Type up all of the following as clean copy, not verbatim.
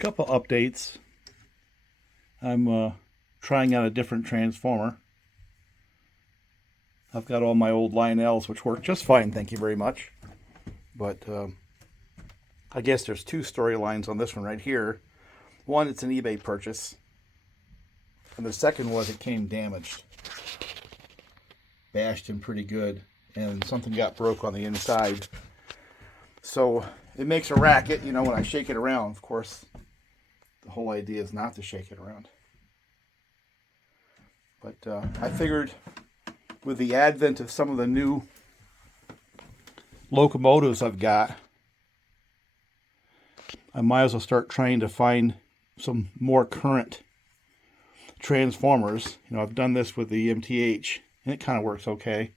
Couple updates. I'm trying out a different transformer. I've got all my old Lionels, which work just fine, thank you very much. But I guess there's two storylines on this one right here. One, it's an eBay purchase. And the second was it came damaged. Bashed in pretty good. And something got broke on the inside. So it makes a racket, you know, when I shake it around. Of course, the whole idea is not to shake it around. But I figured with the advent of some of the new locomotives I've got, I might as well start trying to find some more current transformers. You know, I've done this with the MTH, and it kind of works okay.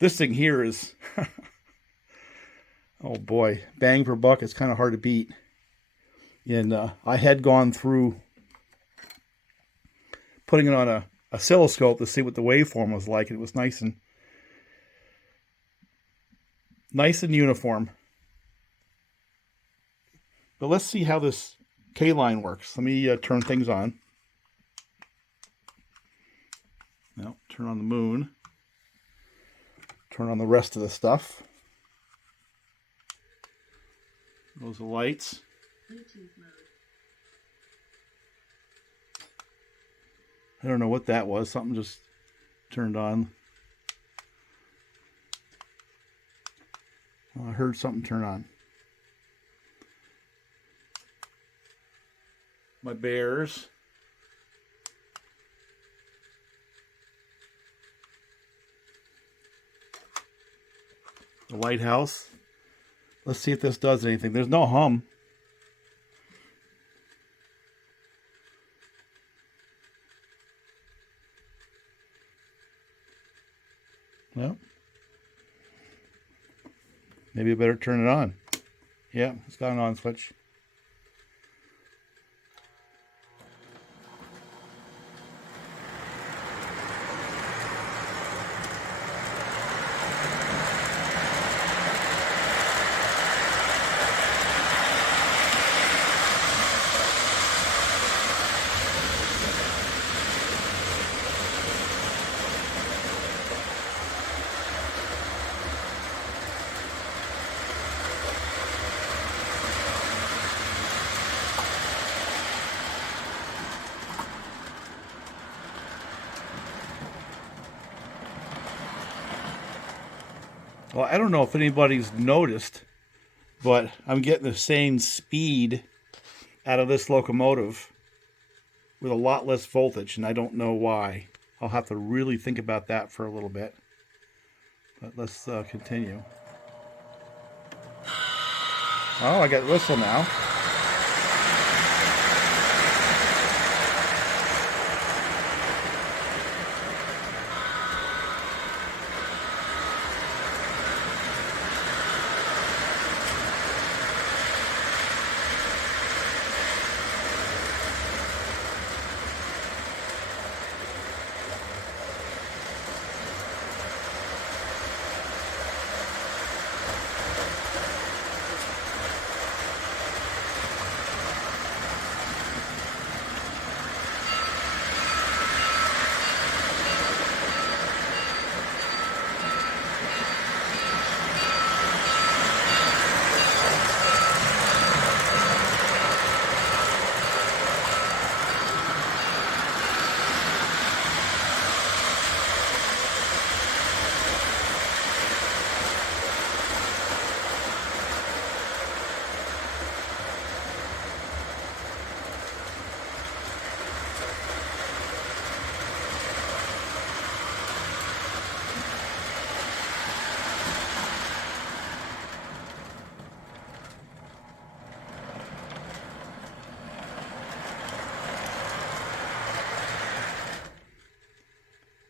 This thing here is, oh boy, bang for buck, it's kind of hard to beat. And I had gone through putting it on a oscilloscope to see what the waveform was like, and it was nice and uniform. But let's see how this K-line works. Let me turn things on. Now, turn on the moon. Turn on the rest of the stuff. Those are lights. Bluetooth mode. I don't know what that was. Something just turned on. Well, I heard something turn on. My bears. The lighthouse. Let's see if this does anything. There's no hum. Well, maybe I better turn it on. Yeah, it's got an on switch. Well, I don't know if anybody's noticed, but I'm getting the same speed out of this locomotive with a lot less voltage, and I don't know why. I'll have to really think about that for a little bit. But let's continue. Oh, I got whistle now.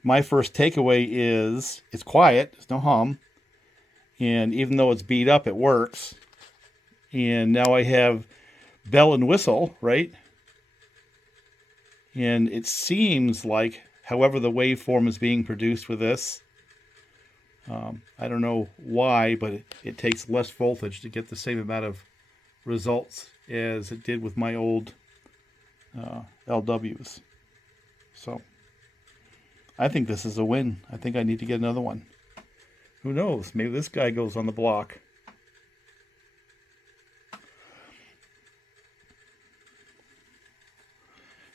My first takeaway is it's quiet, there's no hum, and even though it's beat up, it works. And now I have bell and whistle, right? And it seems like, however the waveform is being produced with this, I don't know why, but it takes less voltage to get the same amount of results as it did with my old LWs. So I think this is a win. I think I need to get another one. Who knows? Maybe this guy goes on the block.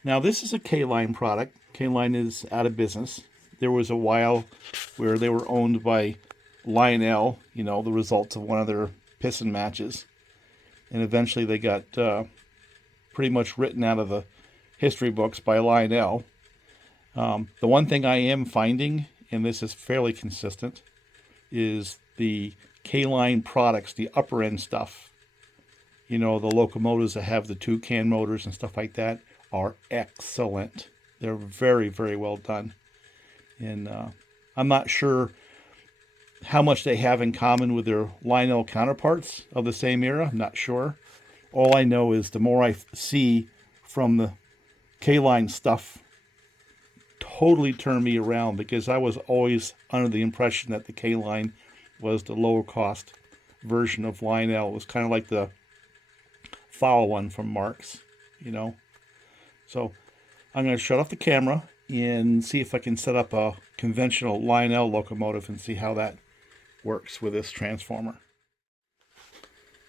Now this is a K-Line product. K-Line is out of business. There was a while where they were owned by Lionel, you know, the results of one of their piston matches. And eventually they got pretty much written out of the history books by Lionel. The one thing I am finding, and this is fairly consistent, is the K-Line products, the upper end stuff. You know, the locomotives that have the 2-can motors and stuff like that are excellent. They're very, very well done. And I'm not sure how much they have in common with their Lionel counterparts of the same era. I'm not sure. All I know is the more I see from the K-Line stuff totally turned me around, because I was always under the impression that the K-Line was the lower cost version of Lionel. It was kind of like the follow-on from Marx, you know. So I'm going to shut off the camera and see if I can set up a conventional Lionel locomotive and see how that works with this transformer.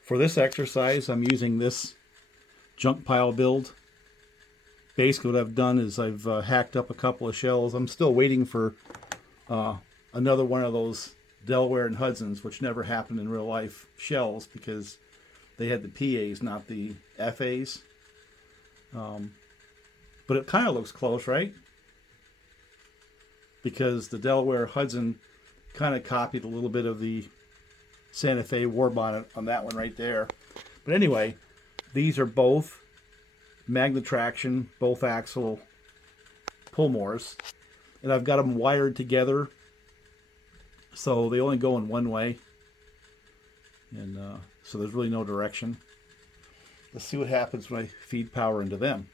For this exercise, I'm using this junk pile build. Basically what I've done is I've hacked up a couple of shells. I'm still waiting for another one of those Delaware and Hudsons, which never happened in real life, shells, because they had the PAs, not the FAs. But it kind of looks close, right? Because the Delaware Hudson kind of copied a little bit of the Santa Fe war bonnet on that one right there. But anyway, these are both Magnetraction, both axle Pullmores, and I've got them wired together so they only go in one way, and so there's really no direction. Let's see what happens when I feed power into them.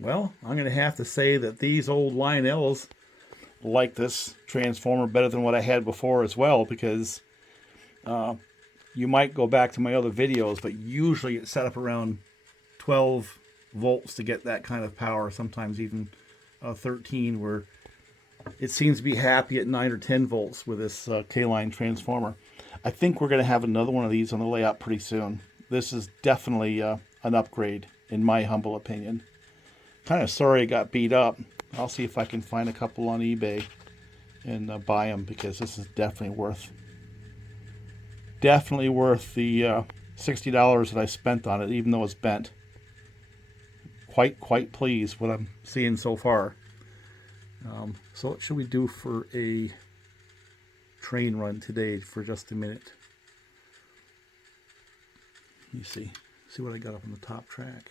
Well, I'm going to have to say that these old Lionels like this transformer better than what I had before as well, because you might go back to my other videos, but usually it's set up around 12 volts to get that kind of power, sometimes even 13, where it seems to be happy at 9 or 10 volts with this K-Line transformer. I think we're going to have another one of these on the layout pretty soon. This is definitely an upgrade, in my humble opinion. Kind of sorry it got beat up. I'll see if I can find a couple on eBay and buy them, because this is definitely worth the $60 that I spent on it, even though it's bent. Quite pleased with what I'm seeing so far. So what should we do for a train run today for just a minute? Let me see what I got up on the top track.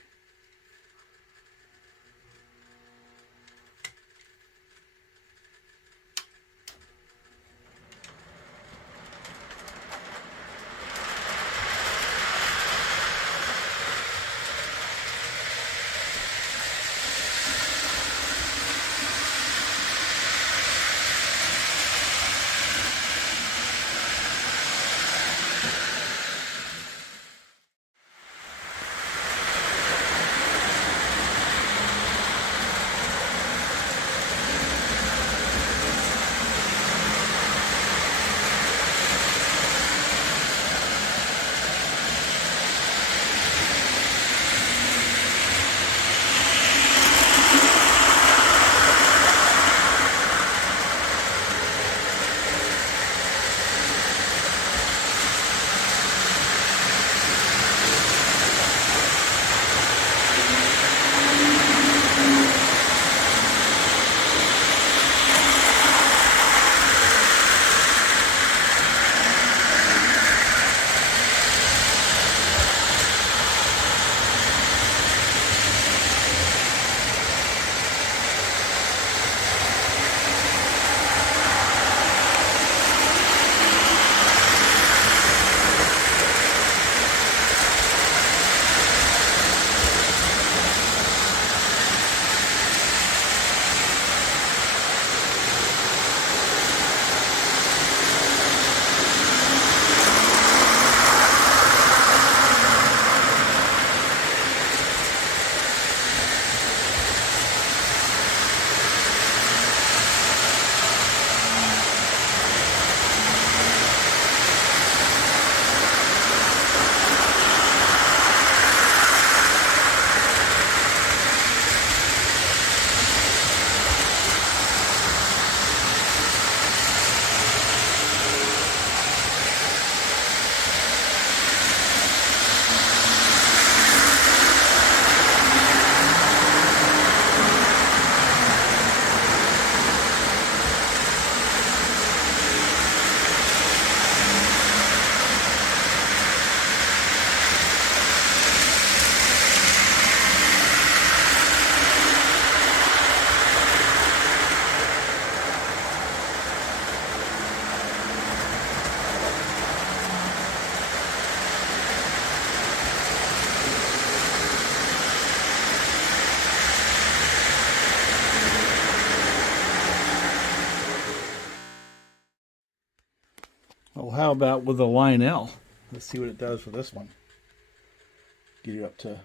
Well, how about with the Lionel? Let's see what it does for this one. Get it up to...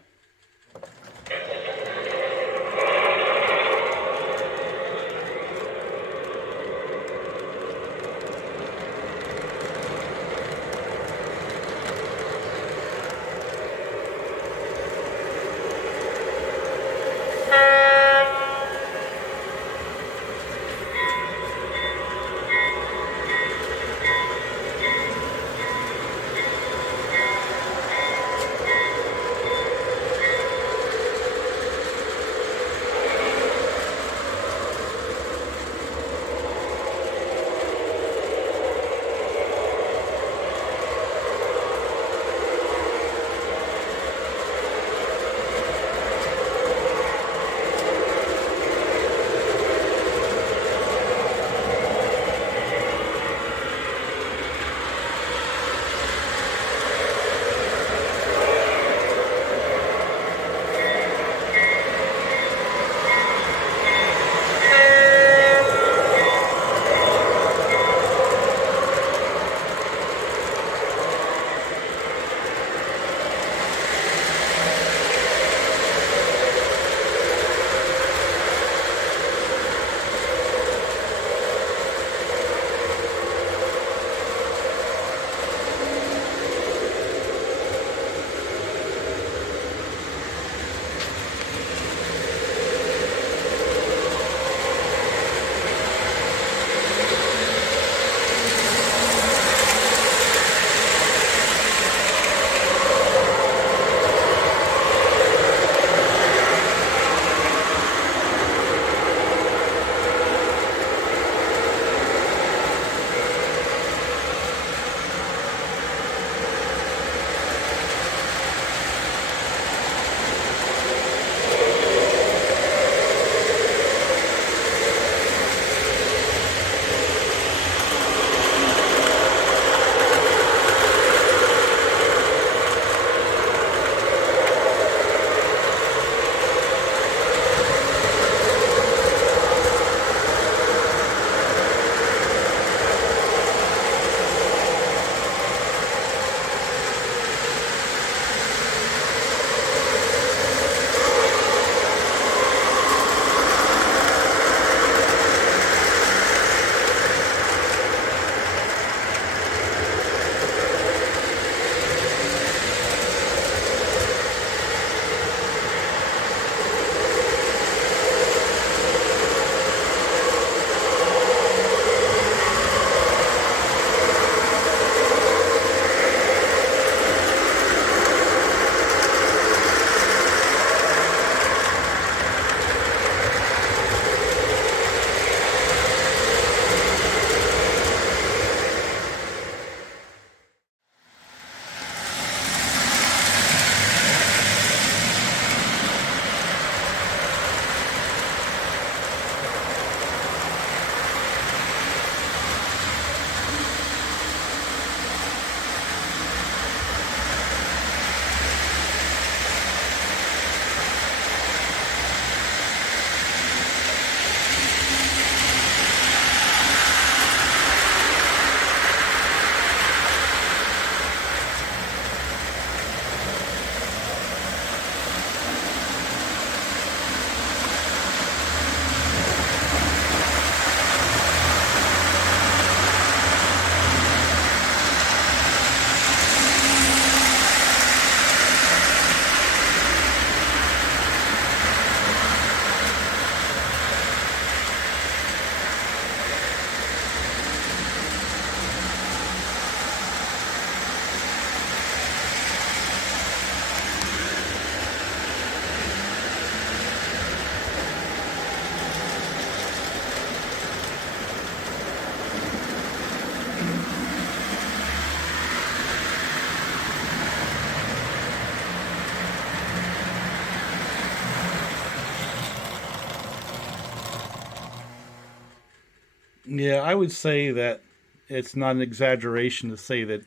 Yeah, I would say that it's not an exaggeration to say that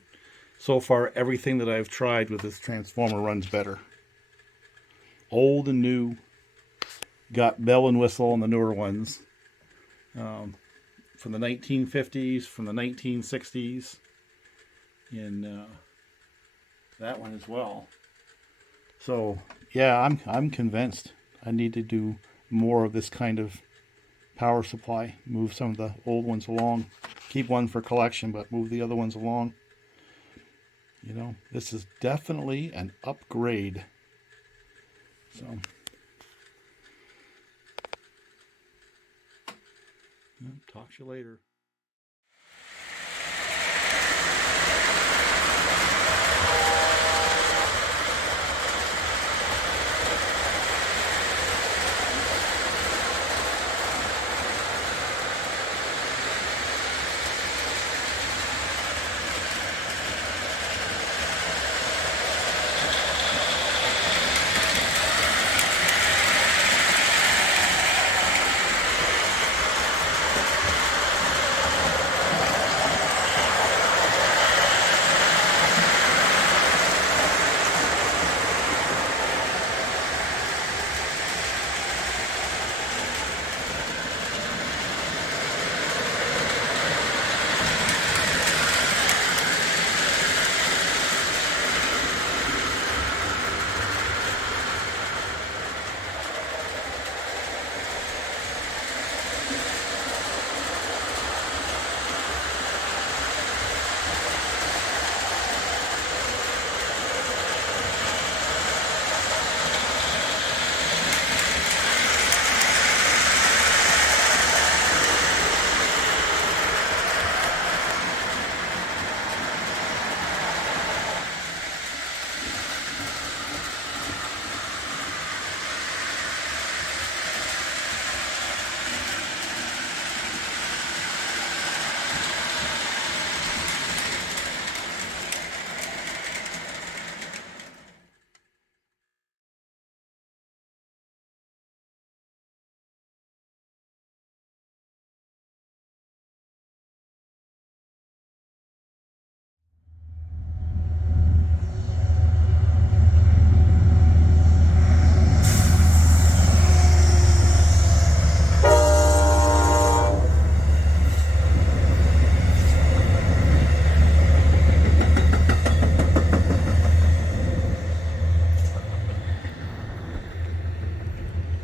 so far everything that I've tried with this transformer runs better. Old and new, got bell and whistle on the newer ones, from the 1950s, from the 1960s, and that one as well. So yeah, I'm convinced I need to do more of this kind of power supply. Move some of the old ones along. Keep one for collection, but move the other ones along. You know, this is definitely an upgrade. So, talk to you later.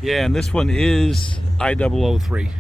Yeah, and this one is I003.